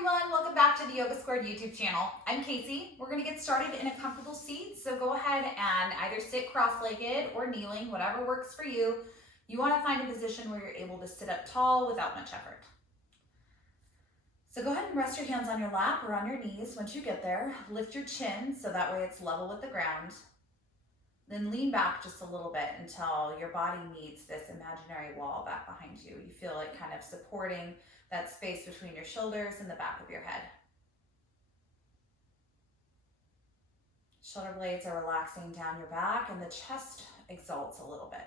everyone, welcome back to the Yoga Squared YouTube channel. I'm Casey. We're going to get started in a comfortable seat, so go ahead and either sit cross-legged or kneeling, whatever works for you. You want to find a position where you're able to sit up tall without much effort. So go ahead and rest your hands on your lap or on your knees. Once you get there, lift your chin so that way it's level with the ground. Then lean back just a little bit until your body meets this imaginary wall back behind you. You feel it kind of supporting that space between your shoulders and the back of your head. Shoulder blades are relaxing down your back and the chest exalts a little bit.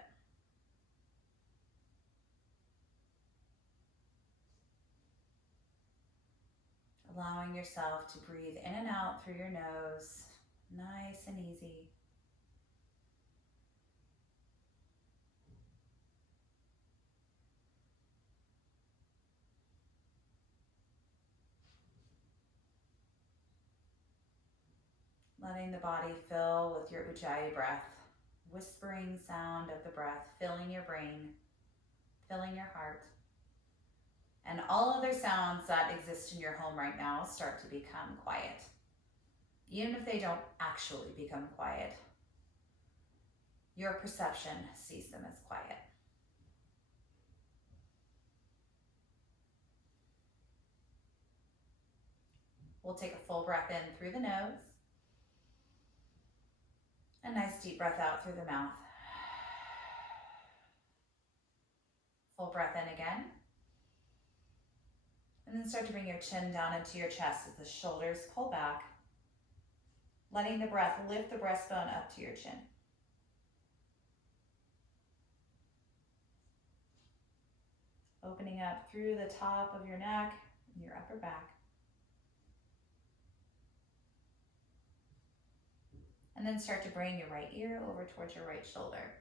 Allowing yourself to breathe in and out through your nose, nice and easy. Letting the body fill with your Ujjayi breath, whispering sound of the breath, filling your brain, filling your heart. And all other sounds that exist in your home right now start to become quiet. Even if they don't actually become quiet, your perception sees them as quiet. We'll take a full breath in through the nose. A nice deep breath out through the mouth. Full breath in again. And then start to bring your chin down into your chest as the shoulders pull back, letting the breath lift the breastbone up to your chin. Opening up through the top of your neck and your upper back. And then start to bring your right ear over towards your right shoulder.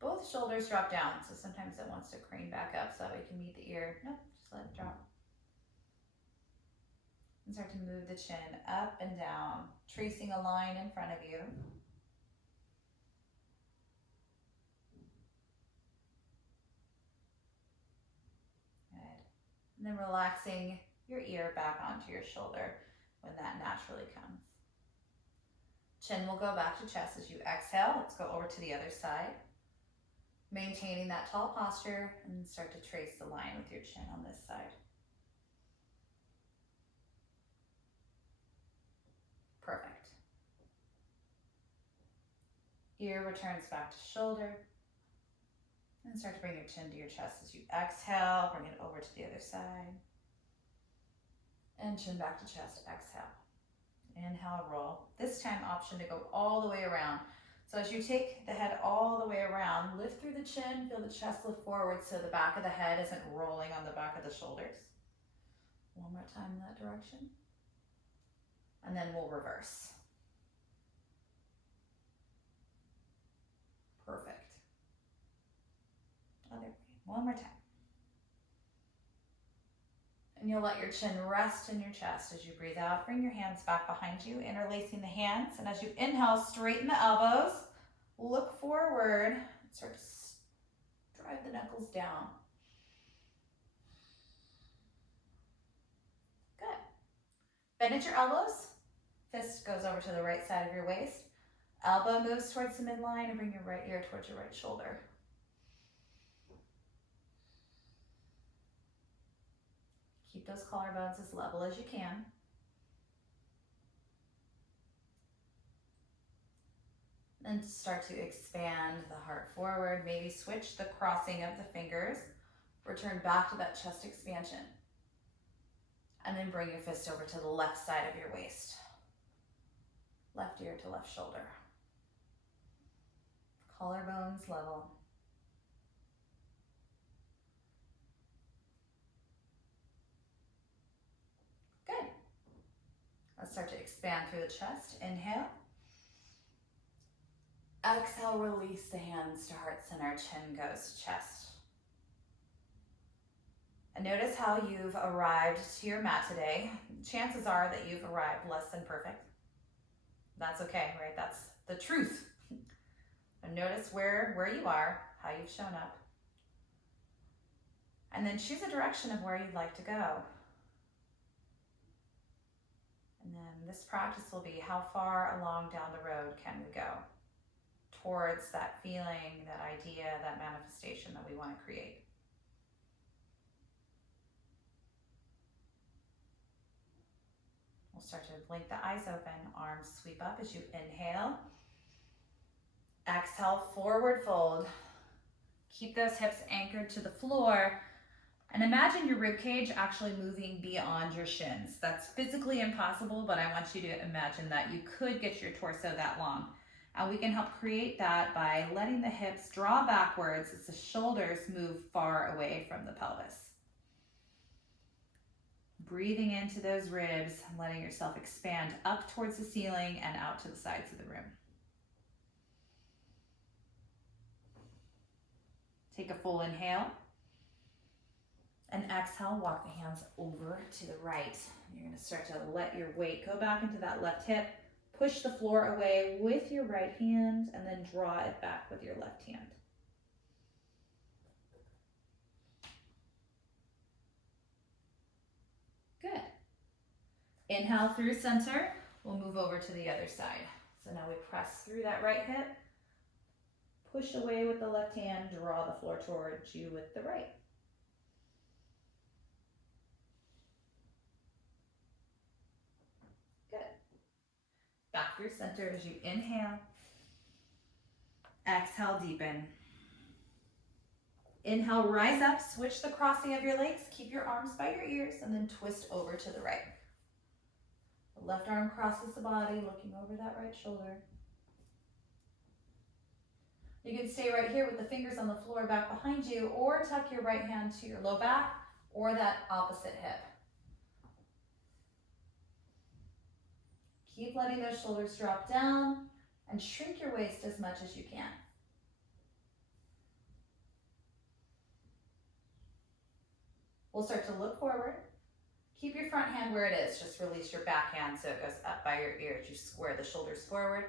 Both shoulders drop down, so sometimes it wants to crane back up so that we can meet the ear. Nope, just let it drop. And start to move the chin up and down, tracing a line in front of you. Good. And then relaxing your ear back onto your shoulder when that naturally comes. Chin will go back to chest as you exhale. Let's go over to the other side. Maintaining that tall posture and start to trace the line with your chin on this side. Perfect. Ear returns back to shoulder. And start to bring your chin to your chest as you exhale. Bring it over to the other side. And chin back to chest, exhale. Inhale, roll. This time option to go all the way around. So as you take the head all the way around, lift through the chin, feel the chest lift forward so the back of the head isn't rolling on the back of the shoulders. One more time in that direction. And then we'll reverse. Perfect. Other way. One more time. And you'll let your chin rest in your chest as you breathe out. Bring your hands back behind you, interlacing the hands. And as you inhale, straighten the elbows. Look forward. Start to drive the knuckles down. Good. Bend at your elbows. Fist goes over to the right side of your waist. Elbow moves towards the midline and bring your right ear towards your right shoulder. Keep those collarbones as level as you can. Then start to expand the heart forward. Maybe switch the crossing of the fingers. Return back to that chest expansion. And then bring your fist over to the left side of your waist. Left ear to left shoulder. Collarbones level. Good. Let's start to expand through the chest. Inhale. Exhale, release the hands to heart center. Chin goes to chest. And notice how you've arrived to your mat today. Chances are that you've arrived less than perfect. That's okay, right? That's the truth. And notice where you are, how you've shown up. And then choose a direction of where you'd like to go. And then this practice will be how far along down the road can we go towards that feeling, that idea, that manifestation that we want to create. We'll start to blink the eyes open, arms sweep up as you inhale. Exhale, forward fold. Keep those hips anchored to the floor. And imagine your rib cage actually moving beyond your shins. That's physically impossible, but I want you to imagine that you could get your torso that long. And we can help create that by letting the hips draw backwards as the shoulders move far away from the pelvis. Breathing into those ribs, letting yourself expand up towards the ceiling and out to the sides of the room. Take a full inhale. And exhale, walk the hands over to the right. You're going to start to let your weight go back into that left hip. Push the floor away with your right hand and then draw it back with your left hand. Good. Inhale through center. We'll move over to the other side. So now we press through that right hip. Push away with the left hand. Draw the floor towards you with the right. Back through center as you inhale. Exhale, deepen. Inhale, rise up, switch the crossing of your legs, keep your arms by your ears, and then twist over to the right. The left arm crosses the body, looking over that right shoulder. You can stay right here with the fingers on the floor back behind you, or tuck your right hand to your low back, or that opposite hip. Keep letting those shoulders drop down and shrink your waist as much as you can. We'll start to look forward. Keep your front hand where it is. Just release your back hand so it goes up by your ears. You square the shoulders forward.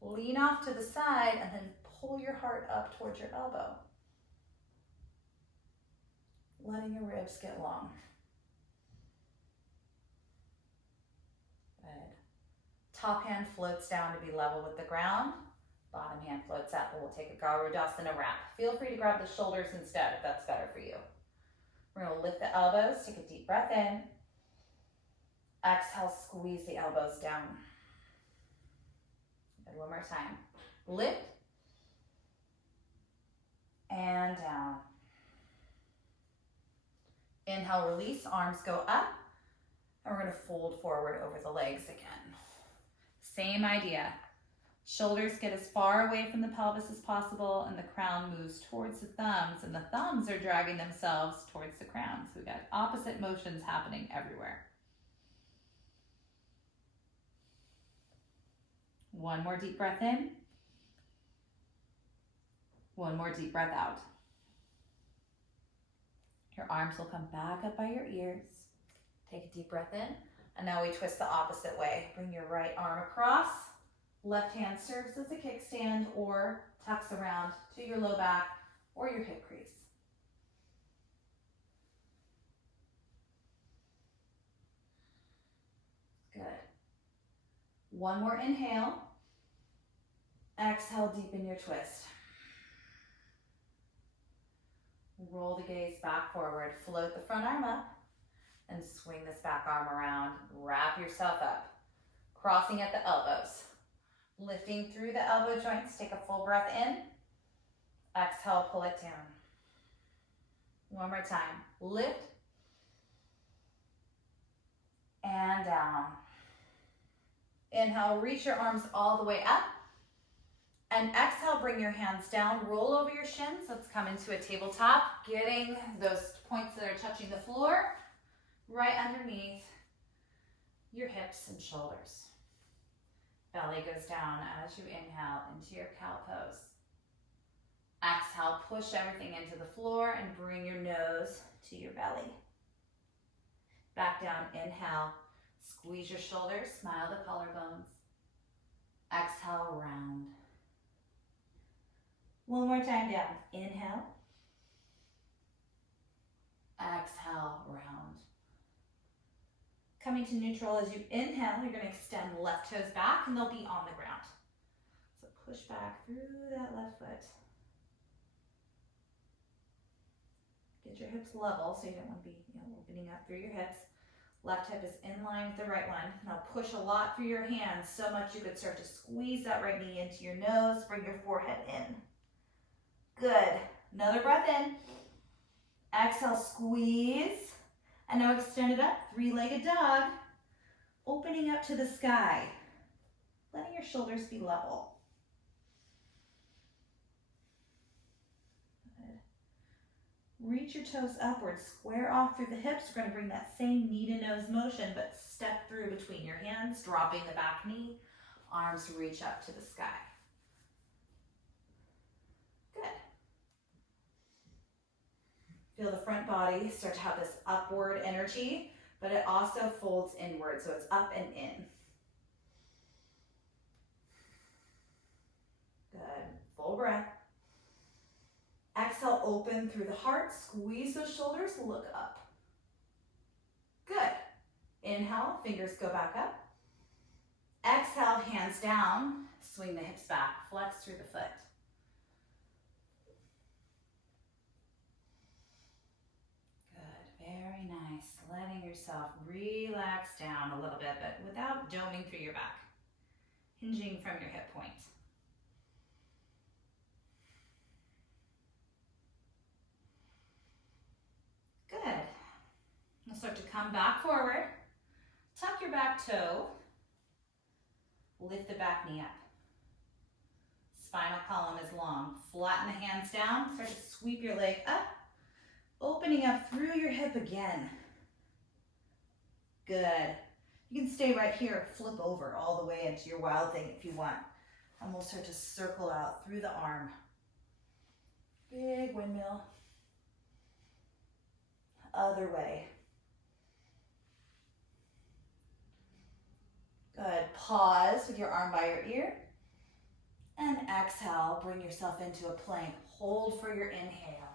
Lean off to the side and then pull your heart up towards your elbow. Letting your ribs get long. Good. Top hand floats down to be level with the ground. Bottom hand floats up, and we'll take a Garudasana wrap. Feel free to grab the shoulders instead if that's better for you. We're going to lift the elbows, take a deep breath in. Exhale, squeeze the elbows down. And one more time. Lift and down. Inhale, release, arms go up. And we're going to fold forward over the legs again. Same idea. Shoulders get as far away from the pelvis as possible, and the crown moves towards the thumbs, and the thumbs are dragging themselves towards the crown. So we've got opposite motions happening everywhere. One more deep breath in. One more deep breath out. Your arms will come back up by your ears. Take a deep breath in. And now we twist the opposite way. Bring your right arm across. Left hand serves as a kickstand or tucks around to your low back or your hip crease. Good. One more inhale. Exhale, deepen your twist. Roll the gaze back forward. Float the front arm up and swing this back arm around. Wrap yourself up. Crossing at the elbows. Lifting through the elbow joints. Take a full breath in. Exhale, pull it down. One more time. Lift and down. Inhale, reach your arms all the way up. And exhale, bring your hands down, roll over your shins. Let's come into a tabletop, getting those points that are touching the floor right underneath your hips and shoulders. Belly goes down as you inhale into your cow pose. Exhale, push everything into the floor and bring your nose to your belly. Back down, inhale, squeeze your shoulders, smile the collarbones. Exhale, round. One more time down. Inhale. Exhale, round. coming to neutral. As you inhale, you're going to extend left toes back and they'll be on the ground. So push back through that left foot. Get your hips level so you don't want to be opening up through your hips. Left hip is in line with the right one. Now push a lot through your hands, so much you could start to squeeze that right knee into your nose, bring your forehead in. Good. Another breath in. Exhale, squeeze. And now extend it up, three-legged dog. Opening up to the sky. Letting your shoulders be level. Good. Reach your toes upward, square off through the hips. We're going to bring that same knee to nose motion, but step through between your hands, dropping the back knee. Arms reach up to the sky. Good. Feel the front body start to have this upward energy, but it also folds inward, so it's up and in. Good. Full breath. Exhale, open through the heart. Squeeze those shoulders, look up. Good. Inhale, fingers go back up. Exhale, hands down. Swing the hips back, flex through the foot. Good, very nice. Letting yourself relax down a little bit, but without doming through your back. Hinging from your hip point. Good. Now start to come back forward. Tuck your back toe. Lift the back knee up. Spinal column is long. Flatten the hands down. Start to sweep your leg up. Opening up through your hip again. Good. You can stay right here. Flip over all the way into your wild thing if you want. And we'll start to circle out through the arm. Big windmill. Other way. Good. Pause with your arm by your ear. And exhale, bring yourself into a plank. Hold for your inhale.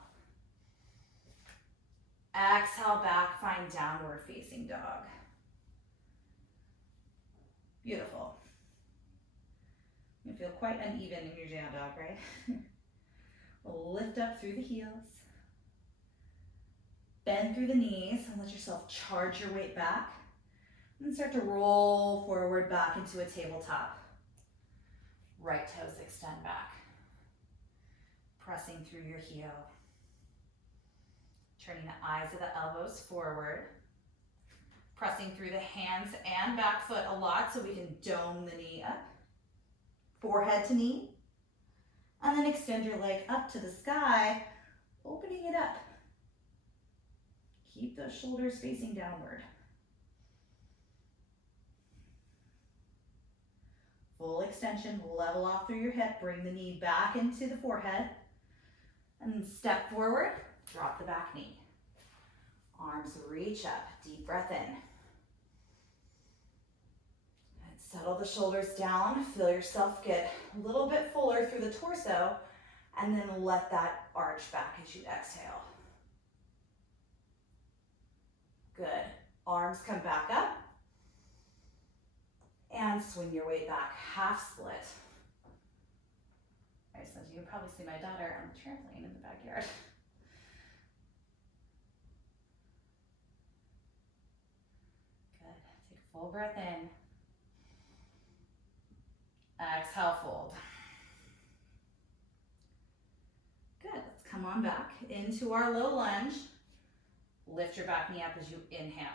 Exhale back, find downward facing dog. Beautiful. You feel quite uneven in your down dog, right? Lift up through the heels. Bend through the knees and let yourself charge your weight back. And start to roll forward back into a tabletop. Right toes extend back. Pressing through your heel. Turning the eyes of the elbows forward. Pressing through the hands and back foot a lot so we can dome the knee up. Forehead to knee. And then extend your leg up to the sky, opening it up. Keep those shoulders facing downward. Full extension, level off through your hip, bring the knee back into the forehead, and then step forward, drop the back knee. Arms reach up, deep breath in. And settle the shoulders down, feel yourself get a little bit fuller through the torso, and then let that arch back as you exhale. Good. Arms come back up. And swing your weight back, half split. All right, so you can probably see my daughter on the trampoline in the backyard. Good, take a full breath in. Exhale, fold. Good, let's come on back into our low lunge. Lift your back knee up as you inhale.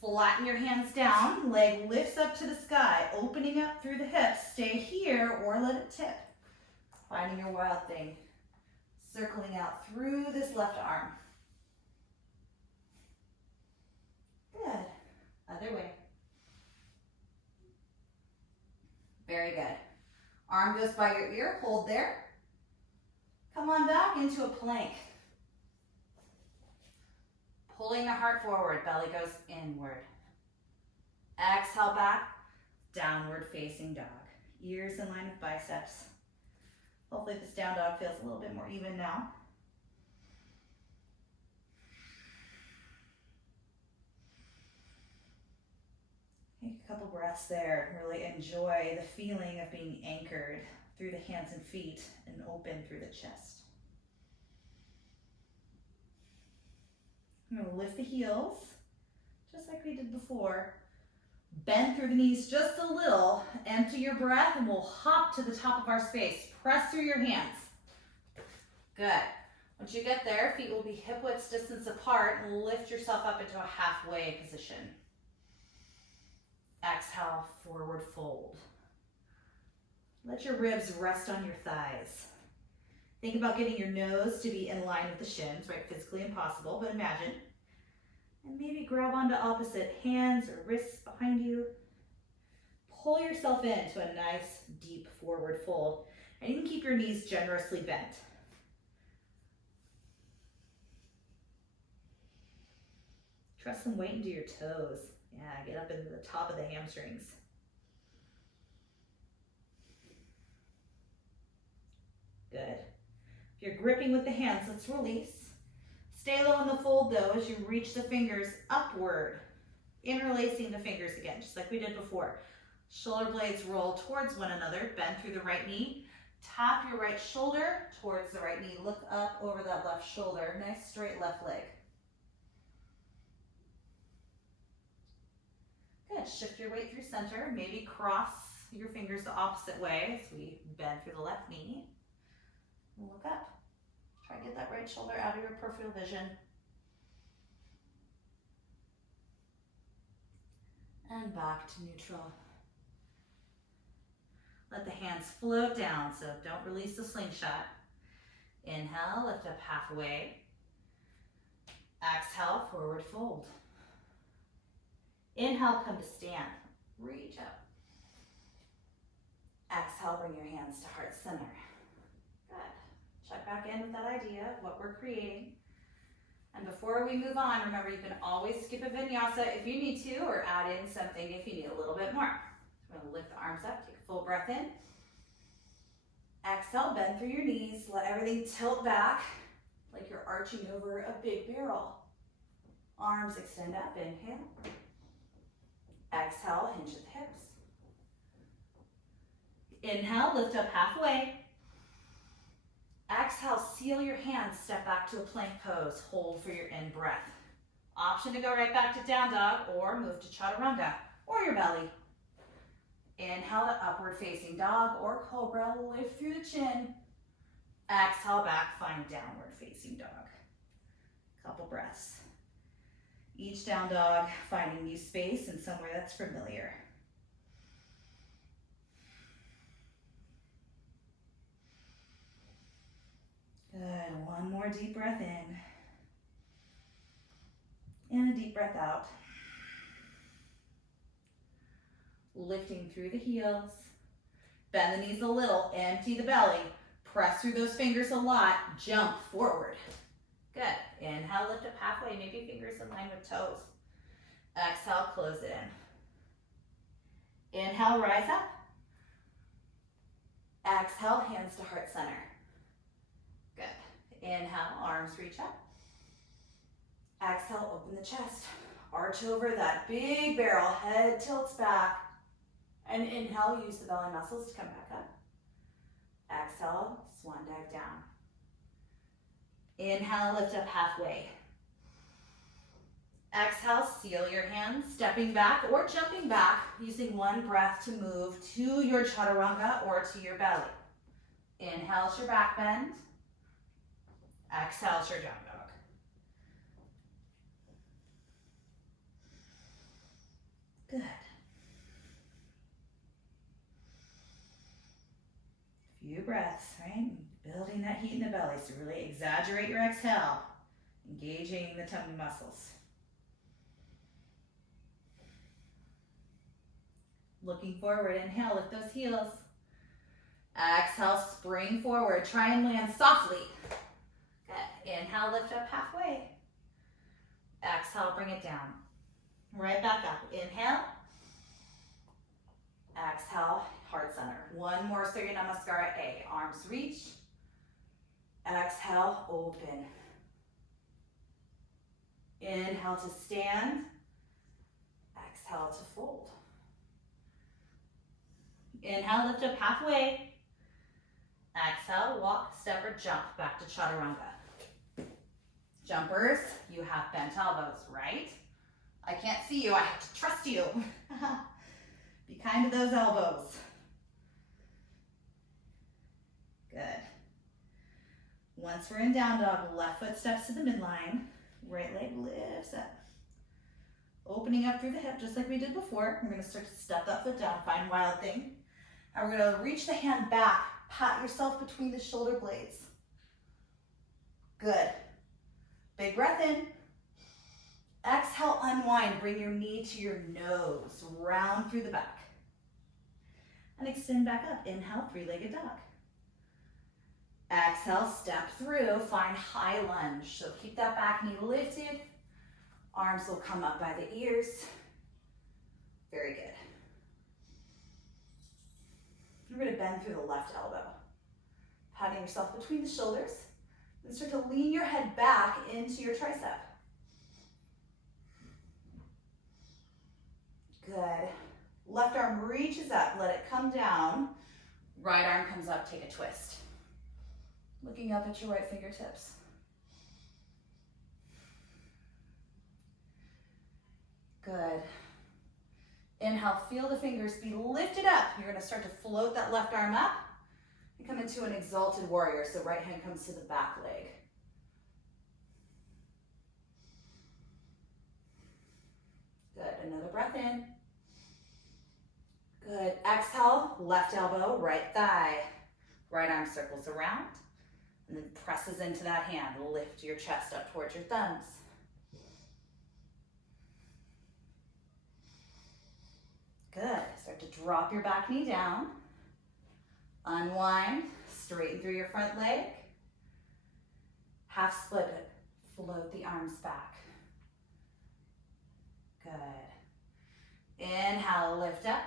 Flatten your hands down, leg lifts up to the sky, opening up through the hips. Stay here or let it tip. Finding your wild thing. Circling out through this left arm. Good. Other way. Very good. Arm goes by your ear, hold there. Come on back into a plank. Pulling the heart forward, belly goes inward. Exhale back, downward facing dog. Ears in line with biceps. Hopefully this down dog feels a little bit more even now. Take a couple breaths there and really enjoy the feeling of being anchored through the hands and feet and open through the chest. I'm going to lift the heels, just like we did before. Bend through the knees just a little, empty your breath, and we'll hop to the top of our space. Press through your hands. Good. Once you get there, feet will be hip-width distance apart, and lift yourself up into a halfway position. Exhale, forward fold. Let your ribs rest on your thighs. Think about getting your nose to be in line with the shins, right? Physically impossible, but imagine. And maybe grab onto opposite hands or wrists behind you. Pull yourself into a nice, deep forward fold. And you can keep your knees generously bent. Trust some weight into your toes. Yeah, get up into the top of the hamstrings. Good. If you're gripping with the hands, let's release. Stay low in the fold though as you reach the fingers upward, interlacing the fingers again, just like we did before. Shoulder blades roll towards one another, bend through the right knee, tap your right shoulder towards the right knee, look up over that left shoulder, nice straight left leg. Good, shift your weight through center, maybe cross your fingers the opposite way as we bend through the left knee. And look up. Try to get that right shoulder out of your peripheral vision. And back to neutral. Let the hands float down, so don't release the slingshot. Inhale, lift up halfway. Exhale, forward fold. Inhale, come to stand. Reach up. Exhale, bring your hands to heart center. Good. Check back in with that idea of what we're creating. And before we move on, remember you can always skip a vinyasa if you need to, or add in something if you need a little bit more. So we're going to lift the arms up, take a full breath in. Exhale, bend through your knees, let everything tilt back like you're arching over a big barrel. Arms extend up, inhale. Exhale, hinge at the hips. Inhale, lift up halfway. Exhale, seal your hands, step back to a plank pose. Hold for your in breath. Option to go right back to down dog or move to chaturanga or your belly. Inhale to upward facing dog or cobra, lift through the chin. Exhale back, find downward facing dog. Couple breaths. Each down dog finding new space and somewhere that's familiar. Good, one more deep breath in. And a deep breath out. Lifting through the heels. Bend the knees a little, empty the belly. Press through those fingers a lot, jump forward. Good, inhale, lift up halfway, maybe fingers in line with toes. Exhale, close it in. Inhale, rise up. Exhale, hands to heart center. Good. Inhale, arms reach up. Exhale, open the chest. Arch over that big barrel, head tilts back. And inhale, use the belly muscles to come back up. Exhale, swan dive down. Inhale, lift up halfway. Exhale, seal your hands, stepping back or jumping back, using one breath to move to your chaturanga or to your belly. Inhale is your back bend. Exhale is your down dog. Good. Few breaths, right? Building that heat in the belly, so really exaggerate your exhale, engaging the tummy muscles. Looking forward, inhale, lift those heels. Exhale, spring forward, try and land softly. Good, inhale, lift up halfway. Exhale, bring it down. Right back up, inhale. Exhale, heart center. One more Surya Namaskara A, arms reach. Exhale, open. Inhale to stand. Exhale to fold. Inhale, lift up halfway. Exhale, walk, step, or jump back to chaturanga. Jumpers, you have bent elbows, right? I can't see you, I have to trust you. Be kind to those elbows. Good. Once we're in down dog, left foot steps to the midline, right leg lifts up. Opening up through the hip, just like we did before. We're gonna start to step that foot down, find wild thing. And we're gonna reach the hand back, pat yourself between the shoulder blades. Good. Big breath in. Exhale, unwind, bring your knee to your nose, round through the back. And extend back up, inhale, three-legged dog. Exhale, step through, find high lunge. So keep that back knee lifted. Arms will come up by the ears. Very good. You're gonna bend through the left elbow. Patting yourself between the shoulders. Then start to lean your head back into your tricep. Good. Left arm reaches up, let it come down. Right arm comes up, take a twist. Looking up at your right fingertips. Good. Inhale, feel the fingers be lifted up. You're gonna start to float that left arm up and come into an exalted warrior. So right hand comes to the back leg. Good, another breath in. Good, exhale, left elbow, right thigh. Right arm circles around and then presses into that hand. Lift your chest up towards your thumbs. Good, start to drop your back knee down. Unwind, straighten through your front leg. Half split it, float the arms back. Good. Inhale, lift up.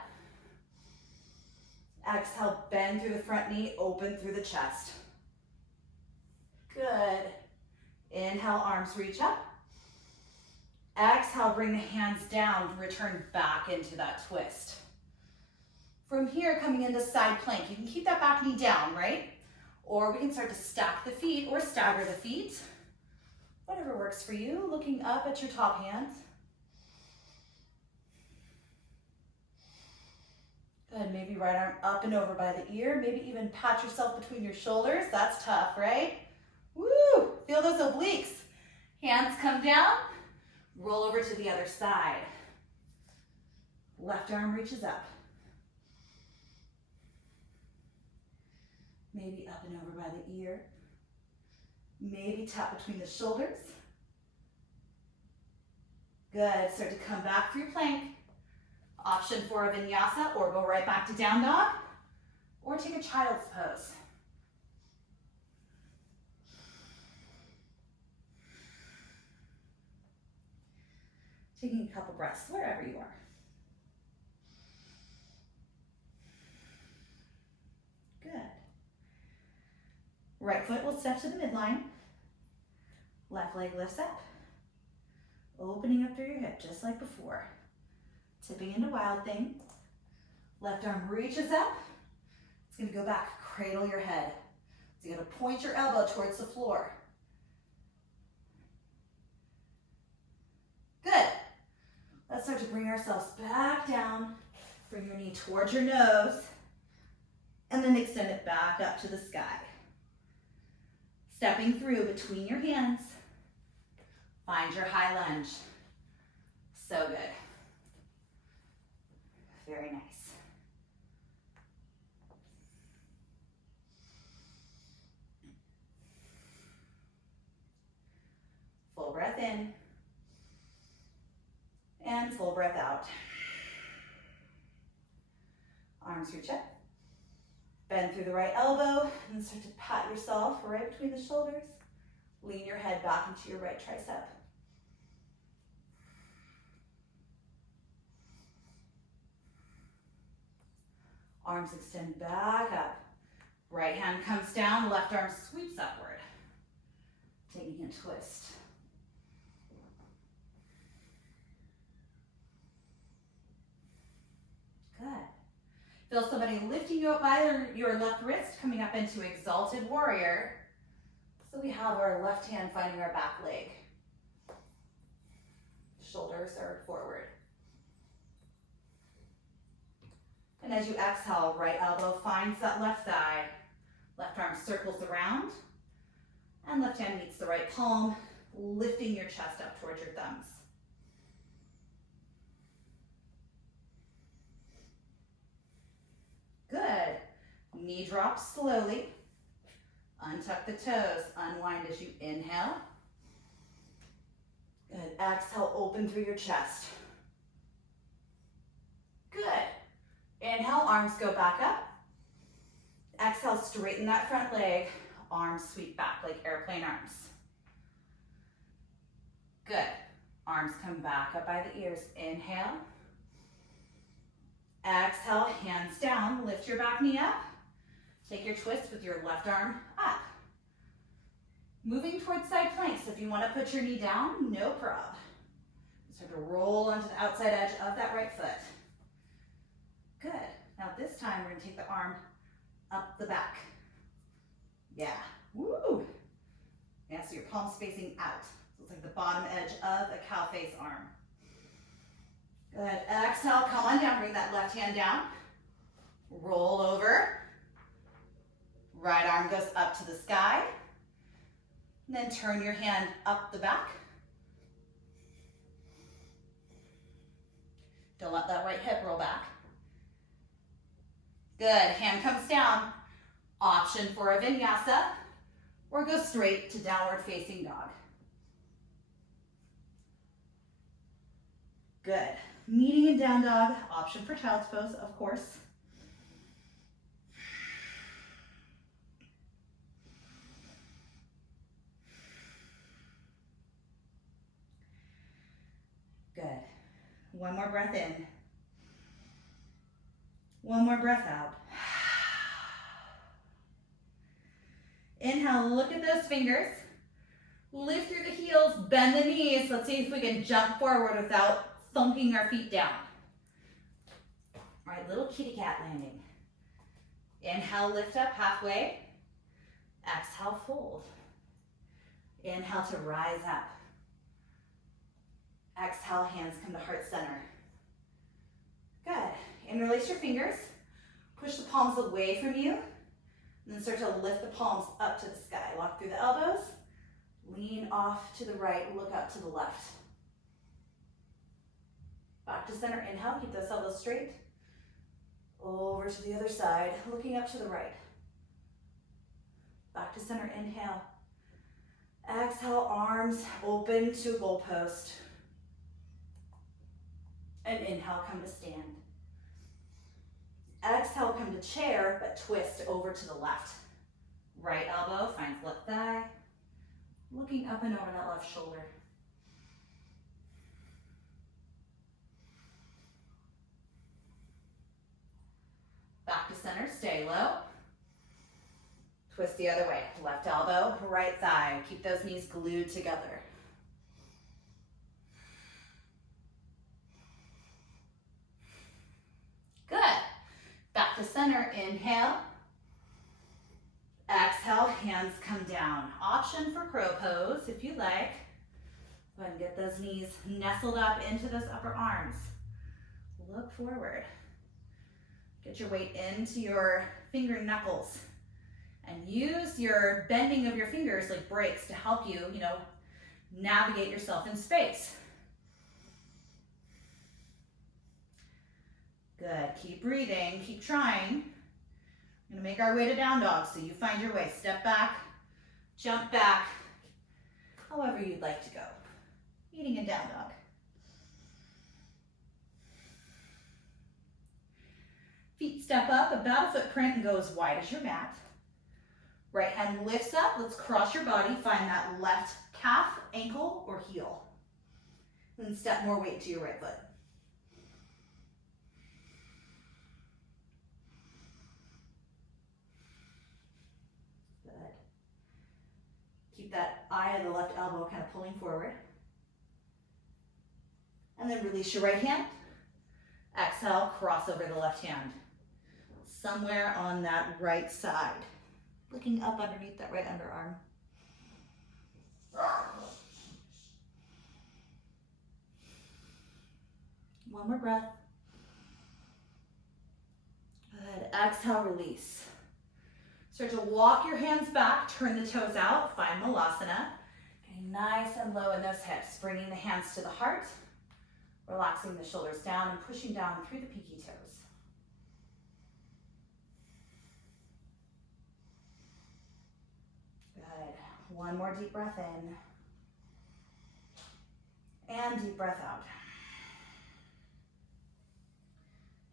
Exhale, bend through the front knee, open through the chest. Good. Inhale, arms reach up. Exhale, bring the hands down, return back into that twist. From here, coming into side plank, you can keep that back knee down, right? Or we can start to stack the feet or stagger the feet. Whatever works for you, looking up at your top hand. Good, maybe right arm up and over by the ear. Maybe even pat yourself between your shoulders. That's tough, right? Woo! Feel those obliques. Hands come down. Roll over to the other side. Left arm reaches up. Maybe up and over by the ear. Maybe tap between the shoulders. Good, start to come back through plank. Option for a vinyasa, or go right back to down dog, or take a child's pose. Taking a couple breaths wherever you are. Good. Right foot will step to the midline. Left leg lifts up. Opening up through your hip, just like before. Tipping into wild thing. Left arm reaches up. It's gonna go back, cradle your head. So you're gonna point your elbow towards the floor. Good. Let's start to bring ourselves back down. Bring your knee towards your nose. And then extend it back up to the sky. Stepping through between your hands. Find your high lunge. So good. Very nice. Full breath in. And full breath out. Arms reach up. Bend through the right elbow and start to pat yourself right between the shoulders. Lean your head back into your right tricep. Arms extend back up. Right hand comes down, left arm sweeps upward. Taking a twist. Good. Feel somebody lifting you up by your left wrist, coming up into exalted warrior. So we have our left hand finding our back leg. Shoulders are forward. And as you exhale, right elbow finds that left thigh. Left arm circles around. And left hand meets the right palm, lifting your chest up towards your thumbs. Good. Knee drops slowly. Untuck the toes. Unwind as you inhale. Good. Exhale, open through your chest. Good. Inhale, arms go back up. Exhale, straighten that front leg. Arms sweep back like airplane arms. Good. Arms come back up by the ears. Inhale. Exhale, hands down. Lift your back knee up. Take your twist with your left arm up. Moving towards side plank. So if you want to put your knee down, no prob. Start to roll onto the outside edge of that right foot. Good. Now this time we're going to take the arm up the back. Yeah. Woo! Yeah, so your palm's facing out. So it's like the bottom edge of a cow face arm. Good. Exhale, come on down. Bring that left hand down. Roll over. Right arm goes up to the sky. And then turn your hand up the back. Don't let that right hip roll back. Good. Hand comes down. Option for a vinyasa, or go straight to downward facing dog. Good. Meeting in down dog, option for child's pose, of course. Good. One more breath in. One more breath out. Inhale, look at those fingers. Lift through the heels, bend the knees. Let's see if we can jump forward without thunking our feet down. All right, little kitty cat landing. Inhale, lift up halfway. Exhale, fold. Inhale to rise up. Exhale, hands come to heart center. Good. Interlace your fingers. Push the palms away from you. And then start to lift the palms up to the sky. Walk through the elbows. Lean off to the right. Look up to the left. Back to center. Inhale. Keep those elbows straight. Over to the other side. Looking up to the right. Back to center. Inhale. Exhale. Arms open to goalpost. And inhale. Come to stand. Exhale, come to chair, but twist over to the left. Right elbow finds left thigh. Looking up and over that left shoulder. Back to center, stay low. Twist the other way. Left elbow, right thigh. Keep those knees glued together. Good. Back to center, inhale. Exhale, hands come down. Option for crow pose if you like. Go ahead and get those knees nestled up into those upper arms. Look forward. Get your weight into your finger knuckles. And use your bending of your fingers like brakes to help you, navigate yourself in space. Good, keep breathing, keep trying. We're gonna make our way to down dog, so you find your way. Step back, jump back, however you'd like to go. Meeting in down dog. Feet step up about a footprint and go as wide as your mat. Right hand lifts up, let's cross your body, find that left calf, ankle, or heel. Then step more weight to your right foot. Keep that eye of the left elbow kind of pulling forward. And then release your right hand. Exhale, cross over the left hand. somewhere on that right side. Looking up underneath that right underarm. One more breath. Good. Exhale, release. Start to walk your hands back, turn the toes out, find Malasana. Getting nice and low in those hips, bringing the hands to the heart, relaxing the shoulders down and pushing down through the pinky toes. Good. One more deep breath in. And deep breath out.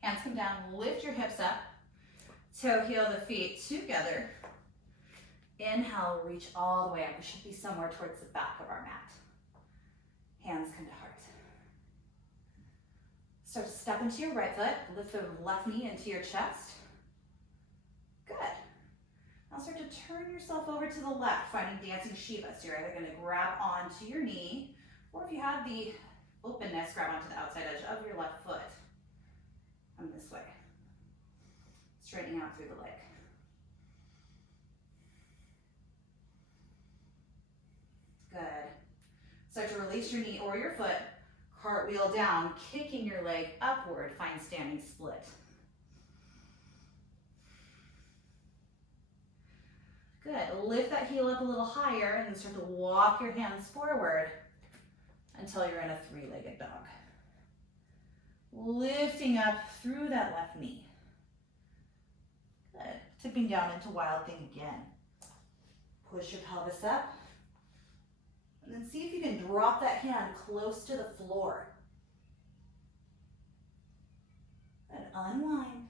Hands come down, lift your hips up. Toe heel the feet together. Inhale, reach all the way up. We should be somewhere towards the back of our mat. Hands come to heart. Start to step into your right foot. Lift the left knee into your chest. Good. Now start to turn yourself over to the left, finding dancing Shiva. So you're either going to grab onto your knee, or if you have the openness, grab onto the outside edge of your left foot. Come this way. Straightening out through the leg. Good. Start to release your knee or your foot. Cartwheel down, kicking your leg upward. Find standing split. Good. Lift that heel up a little higher and then start to walk your hands forward until you're in a three-legged dog. Lifting up through that left knee. Good. Tipping down into wild thing again. Push your pelvis up. And then see if you can drop that hand close to the floor. And unwind.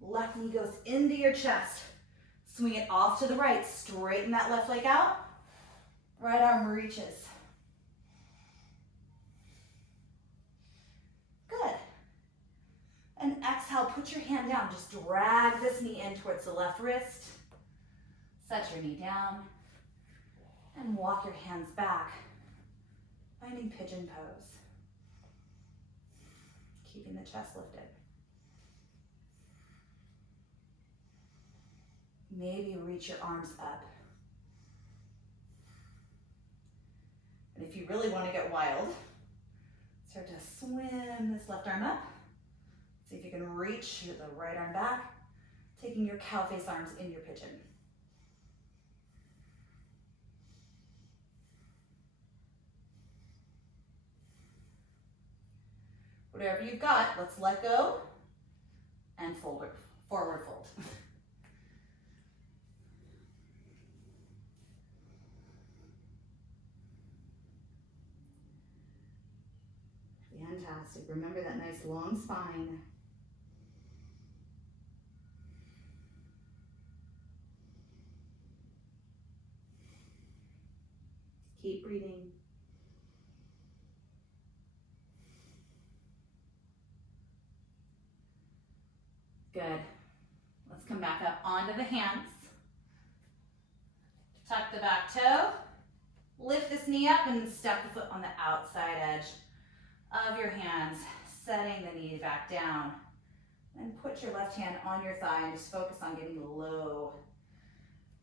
Left knee goes into your chest. Swing it off to the right. Straighten that left leg out. Right arm reaches. Good. And exhale, put your hand down. Just drag this knee in towards the left wrist. Set your knee down. And walk your hands back. Finding pigeon pose. Keeping the chest lifted. Maybe reach your arms up. And if you really want to get wild, start to swim this left arm up. See if you can reach the right arm back, taking your cow face arms in your pigeon. Whatever you've got, let's let go and forward fold. Fantastic. Remember that nice long spine. Keep breathing. Good. Let's come back up onto the hands. Tuck the back toe. Lift this knee up and step the foot on the outside edge of your hands, setting the knee back down. And put your left hand on your thigh and just focus on getting low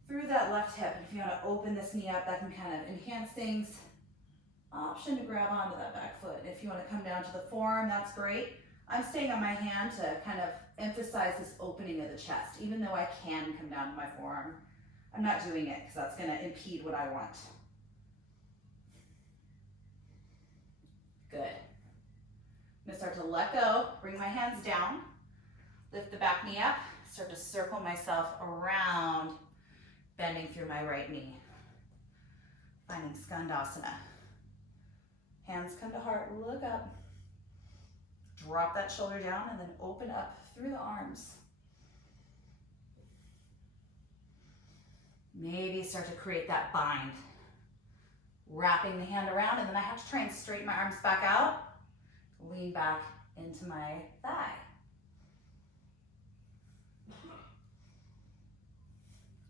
through that left hip. And if you want to open this knee up, that can kind of enhance things. Option to grab onto that back foot. If you want to come down to the forearm, that's great. I'm staying on my hand to kind of emphasize this opening of the chest. Even though I can come down to my forearm, I'm not doing it because that's going to impede what I want. Good. I'm going to start to let go, bring my hands down, lift the back knee up, start to circle myself around, bending through my right knee. Finding Skandasana. Hands come to heart, look up. Drop that shoulder down and then open up through the arms. Maybe start to create that bind. Wrapping the hand around, and then I have to try and straighten my arms back out. Lean back into my thigh.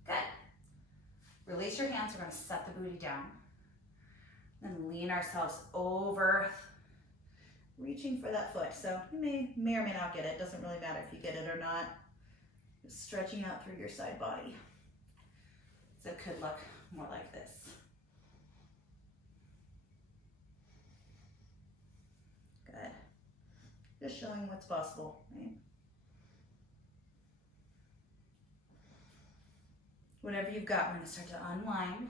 Good. Release your hands. We're going to set the booty down. Then lean ourselves over, reaching for that foot. So you may or may not get it. Doesn't really matter if you get it or not. Just stretching out through your side body. So it could look more like this. Good. Just showing what's possible, right? Whatever you've got, we're gonna start to unwind.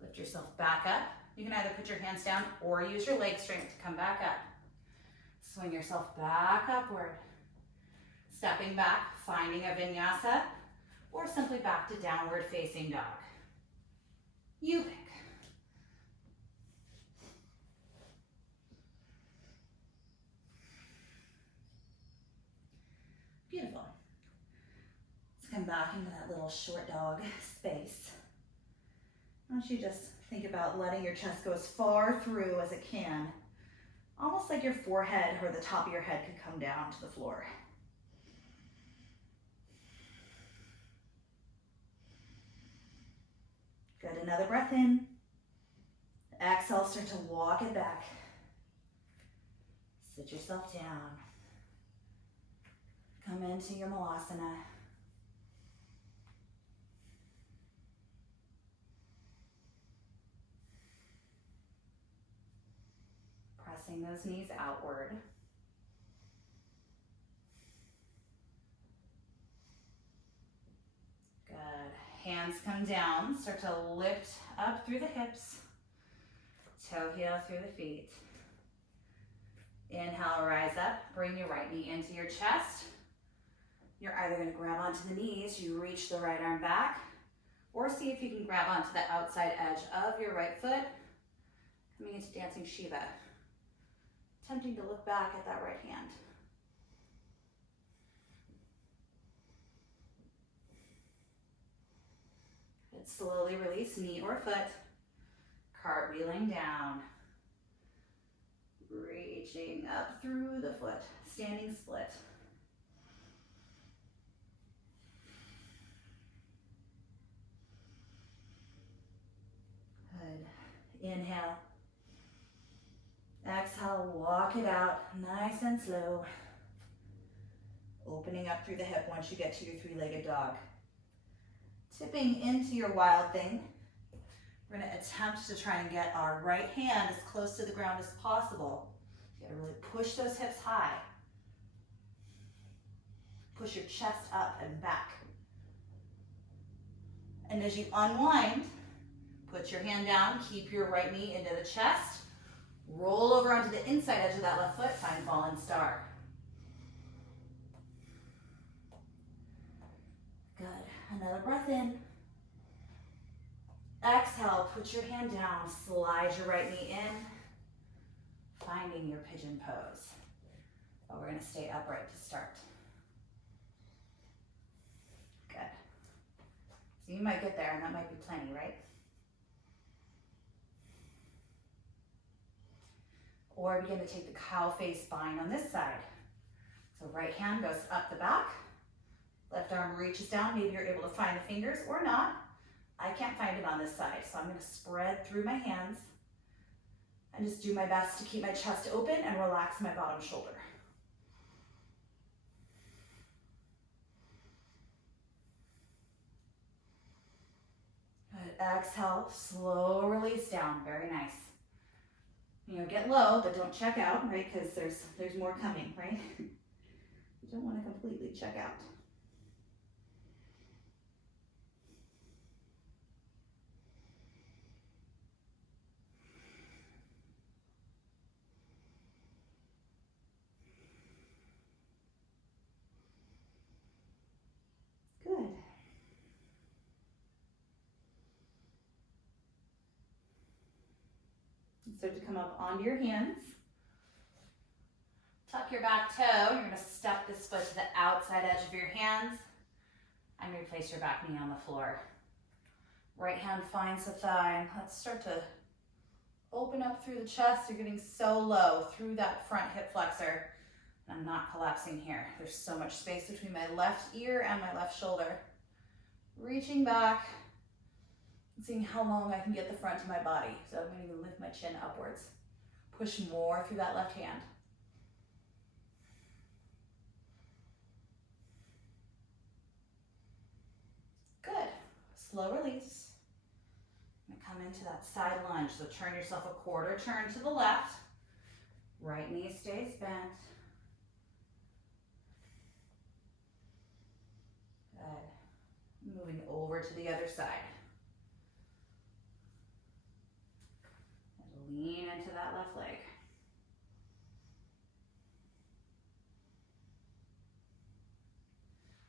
Lift yourself back up. You can either put your hands down or use your leg strength to come back up. Swing yourself back upward. Stepping back, finding a vinyasa, or simply back to downward facing dog. You pick. Beautiful. Let's come back into that little short dog space. I want you to just think about letting your chest go as far through as it can, almost like your forehead or the top of your head could come down to the floor. Good, another breath in. Exhale, start to walk it back. Sit yourself down. Come into your malasana. Pressing those knees outward. Good. Hands come down. Start to lift up through the hips. Toe heel through the feet. Inhale, rise up. Bring your right knee into your chest. You're either going to grab onto the knees, you reach the right arm back, or see if you can grab onto the outside edge of your right foot, coming into dancing Shiva. Attempting to look back at that right hand. Good. Slowly release knee or foot, cartwheeling down. Reaching up through the foot, standing split. Good. Inhale. Exhale, walk it out nice and slow. Opening up through the hip once you get to your three-legged dog. Tipping into your wild thing. We're going to attempt to try and get our right hand as close to the ground as possible. You got to really push those hips high. Push your chest up and back. And as you unwind, put your hand down, keep your right knee into the chest. Roll over onto the inside edge of that left foot, find fallen star. Good. Another breath in. Exhale, put your hand down, slide your right knee in, finding your pigeon pose. But we're going to stay upright to start. Good. So you might get there, and that might be plenty, right? Or begin to take the cow face bind on this side. So right hand goes up the back, left arm reaches down. Maybe you're able to find the fingers or not. I can't find it on this side, so I'm going to spread through my hands and just do my best to keep my chest open and relax my bottom shoulder. Good. Exhale, slow release down. Very nice. You know, get low, but don't check out, right? Because there's more coming, right? You don't want to completely check out. Good. Start to come up onto your hands. Tuck your back toe. You're going to step this foot to the outside edge of your hands and replace your back knee on the floor. Right hand finds the thigh. Let's start to open up through the chest. You're getting so low through that front hip flexor. I'm not collapsing here. There's so much space between my left ear and my left shoulder. Reaching back. Seeing how long I can get the front of my body. So I'm going to lift my chin upwards. Push more through that left hand. Slow release. And come into that side lunge. So turn yourself a quarter turn to the left. Right knee stays bent. Good. Moving over to the other side. And lean into that left leg.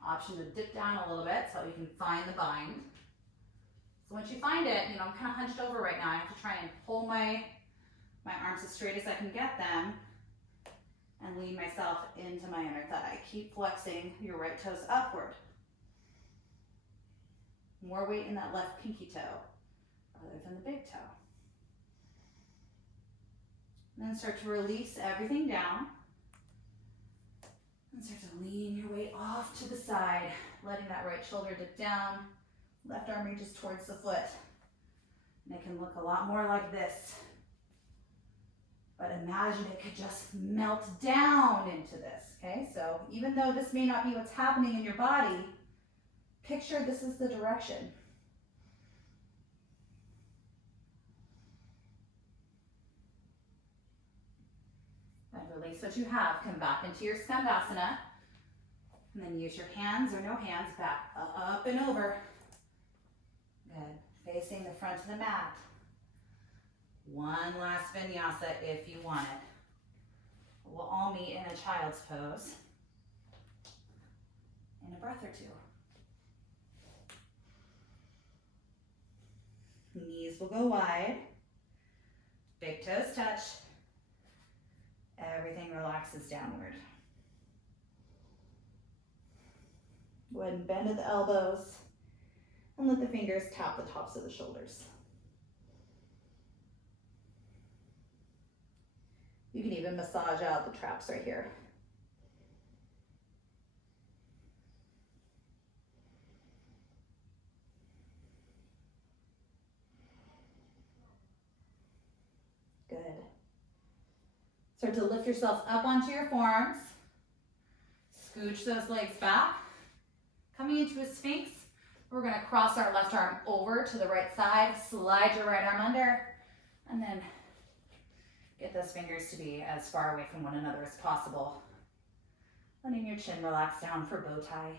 Option to dip down a little bit so you can find the bind. So once you find it, I'm kind of hunched over right now. I have to try and pull my arms as straight as I can get them and lean myself into my inner thigh. Keep flexing your right toes upward. More weight in that left pinky toe rather than the big toe. And then start to release everything down. And start to lean your weight off to the side, letting that right shoulder dip down. Left arm reaches towards the foot. And it can look a lot more like this. But imagine it could just melt down into this, okay? So even though this may not be what's happening in your body, picture this is the direction. And release what you have. Come back into your Skandasana. And then use your hands or no hands back up and over. Good. Facing the front of the mat. One last vinyasa if you want it. We'll all meet in a child's pose in a breath or two. Knees will go wide. Big toes touch. Everything relaxes downward. Go ahead and bend at the elbows and let the fingers tap the tops of the shoulders. You can even massage out the traps right here. Good. Start to lift yourself up onto your forearms. Scooch those legs back. Coming into a Sphinx, we're going to cross our left arm over to the right side, slide your right arm under, and then get those fingers to be as far away from one another as possible. Letting your chin relax down for bow tie.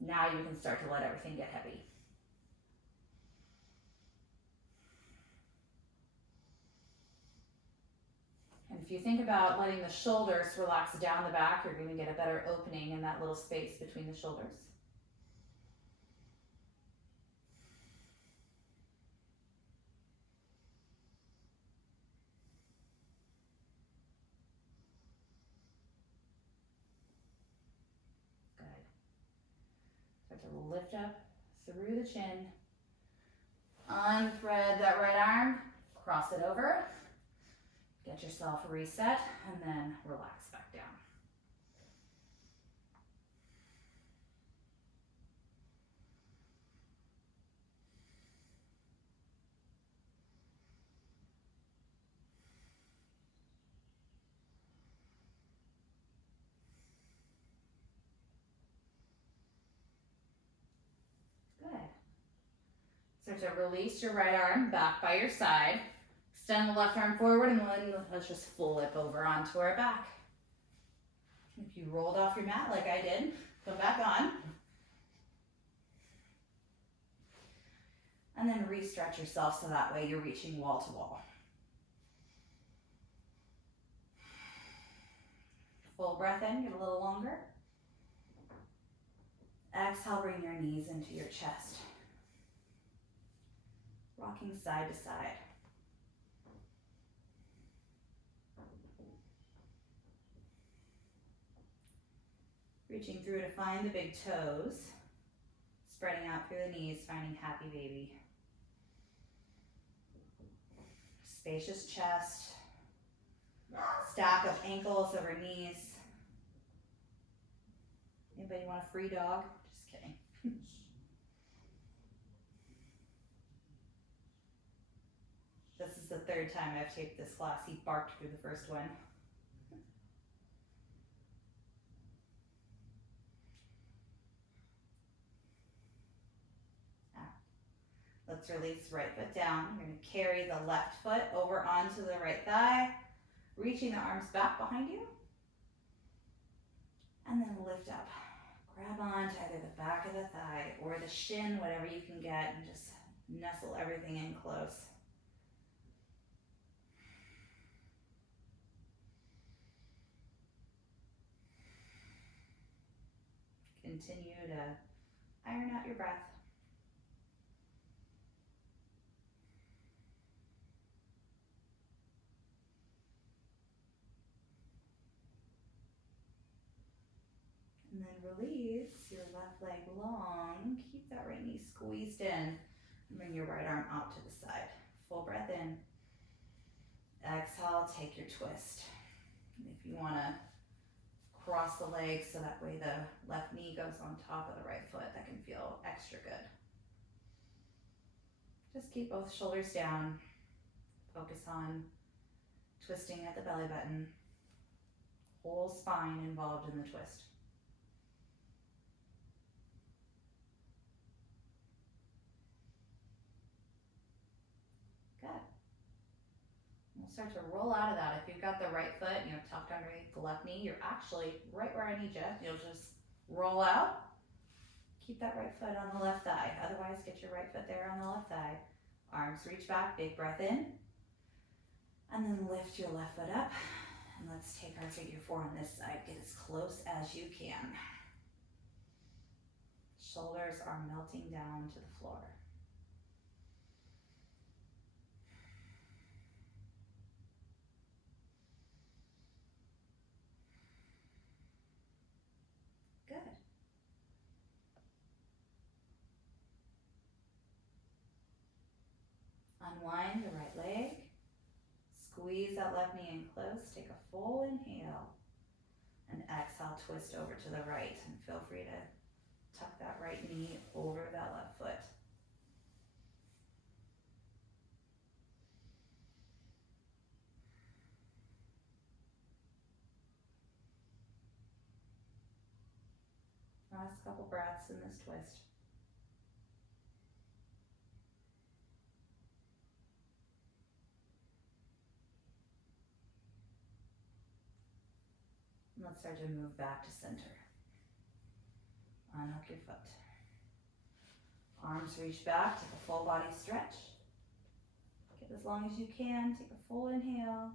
Now you can start to let everything get heavy. And if you think about letting the shoulders relax down the back, you're going to get a better opening in that little space between the shoulders. Good. Start to lift up through the chin. Unthread that right arm, cross it over. Get yourself reset and then relax back down. Good. Start to release your right arm back by your side. Extend the left arm forward and then let's just flip over onto our back. If you rolled off your mat like I did, come back on. And then re-stretch yourself so that way you're reaching wall to wall. Full breath in, get a little longer. Exhale, bring your knees into your chest. Rocking side to side. Reaching through to find the big toes. Spreading out through the knees, finding happy baby. Spacious chest. Stack of ankles over knees. Anybody want a free dog? Just kidding. This is the third time I've taped this class. He barked through the first one. Let's release right foot down. You're going to carry the left foot over onto the right thigh, reaching the arms back behind you. And then lift up. Grab on to either the back of the thigh or the shin, whatever you can get, and just nestle everything in close. Continue to iron out your breath. And then release your left leg long. Keep that right knee squeezed in. And bring your right arm out to the side. Full breath in. Exhale, take your twist. And if you want to cross the legs so that way the left knee goes on top of the right foot, that can feel extra good. Just keep both shoulders down. Focus on twisting at the belly button. Whole spine involved in the twist. Good. We'll start to roll out of that. If you've got the right foot, tucked underneath the left knee, you're actually right where I need you. You'll just roll out. Keep that right foot on the left thigh. Otherwise, get your right foot there on the left thigh. Arms reach back, big breath in. And then lift your left foot up. And let's take our figure four on this side. Get as close as you can. Shoulders are melting down to the floor. Good. Unwind the right leg. Squeeze that left knee in close. Take a full inhale. And exhale, twist over to the right. And feel free to tuck that right knee over that left foot. Last couple breaths in this twist. And let's start to move back to center. Unhook your foot. Arms reach back, take a full body stretch. Get as long as you can, take a full inhale.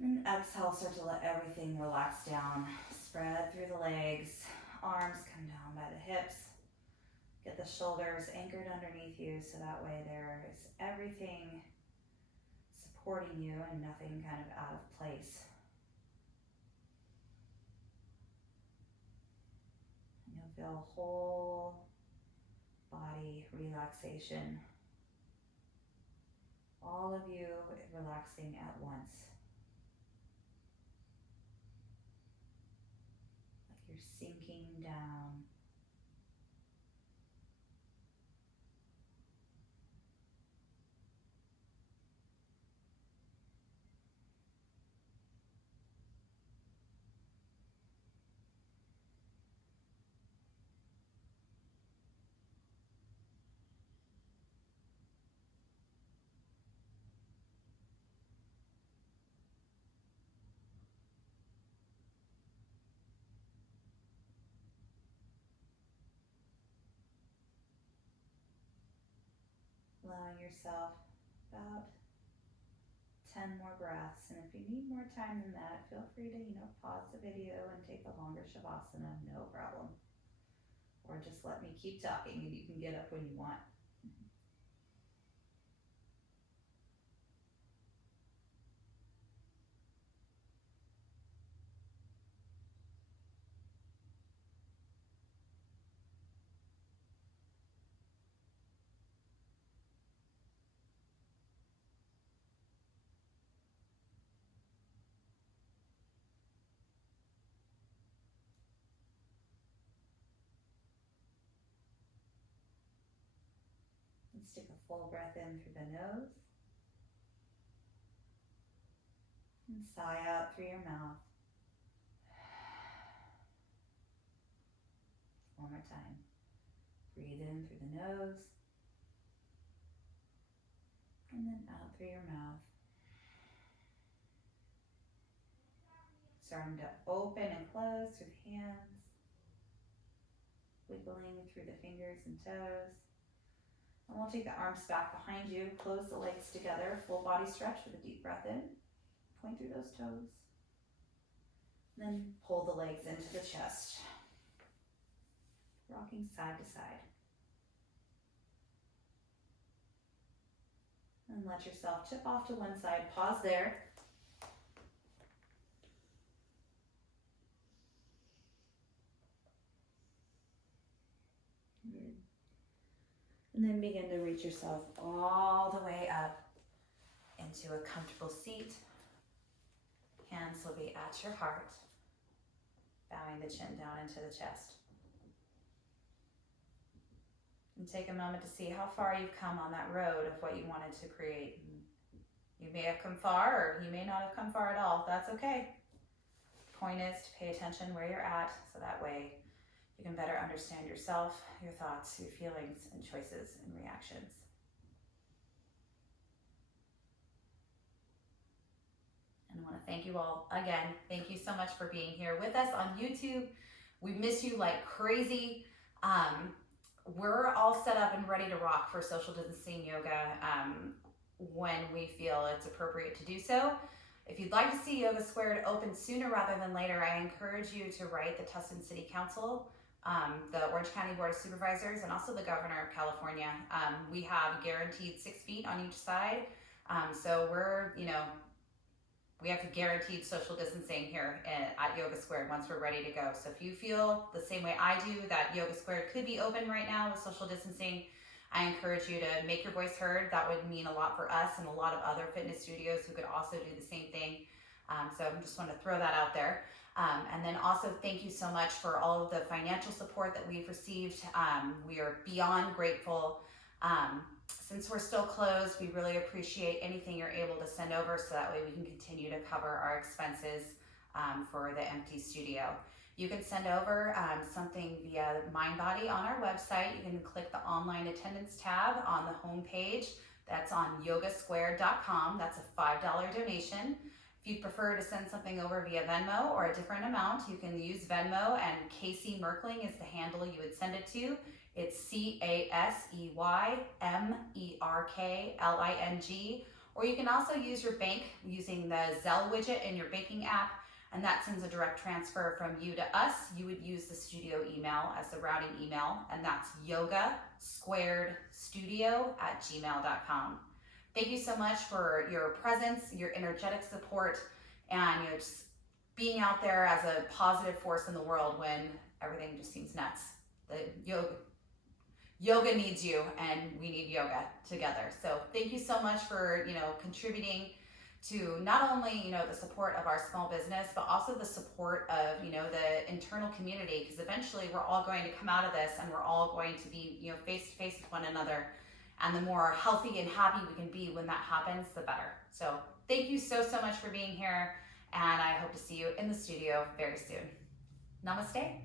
And exhale, start to let everything relax down. Spread through the legs, arms come down by the hips. Get the shoulders anchored underneath you so that way there is everything supporting you and nothing kind of out of place. And you'll feel whole body relaxation. All of you relaxing at once. You're sinking down. Allowing yourself about 10 more breaths. And if you need more time than that, feel free to, pause the video and take a longer Shavasana, no problem. Or just let me keep talking and you can get up when you want. Let's take a full breath in through the nose. And sigh out through your mouth. One more time. Breathe in through the nose. and then out through your mouth. Starting to open and close through the hands, wiggling through the fingers and toes. And we'll take the arms back behind you, close the legs together, full body stretch with a deep breath in. Point through those toes. And then pull the legs into the chest. Rocking side to side. And let yourself tip off to one side. Pause there. And then begin to reach yourself all the way up into a comfortable seat. Hands will be at your heart, bowing the chin down into the chest. And take a moment to see how far you've come on that road of what you wanted to create. You may have come far, or you may not have come far at all. That's okay. Point is to pay attention where you're at, so that way you can better understand yourself, your thoughts, your feelings, and choices and reactions. And I want to thank you all again. Thank you so much for being here with us on YouTube. We miss you like crazy. We're all set up and ready to rock for social distancing yoga when we feel it's appropriate to do so. If you'd like to see Yoga Squared open sooner rather than later, I encourage you to write the Tustin City Council, the Orange County Board of Supervisors, and also the Governor of California. We have guaranteed 6 feet on each side. So we have guaranteed social distancing here at Yoga Squared once we're ready to go. So if you feel the same way I do that Yoga Squared could be open right now with social distancing, I encourage you to make your voice heard. That would mean a lot for us and a lot of other fitness studios who could also do the same thing. So I just want to throw that out there. And then also thank you so much for all of the financial support that we've received. We are beyond grateful. Since we're still closed, we really appreciate anything you're able to send over so that way we can continue to cover our expenses for the empty studio. You can send over something via MindBody on our website. You can click the online attendance tab on the home page. That's on yogasquared.com. That's a $5 donation. If you'd prefer to send something over via Venmo or a different amount, you can use Venmo, and Casey Merkling is the handle you would send it to. It's CASEYMERKLING. Or you can also use your bank using the Zelle widget in your banking app, and that sends a direct transfer from you to us. You would use the studio email as the routing email, and that's yogasquaredstudio@gmail.com. Thank you so much for your presence, your energetic support, and just being out there as a positive force in the world when everything just seems nuts. Yoga needs you, and we need yoga together. So thank you so much for contributing to not only the support of our small business, but also the support of the internal community, because eventually we're all going to come out of this and we're all going to be face to face with one another. And the more healthy and happy we can be when that happens, the better. So thank you so much for being here, and I hope to see you in the studio very soon. Namaste.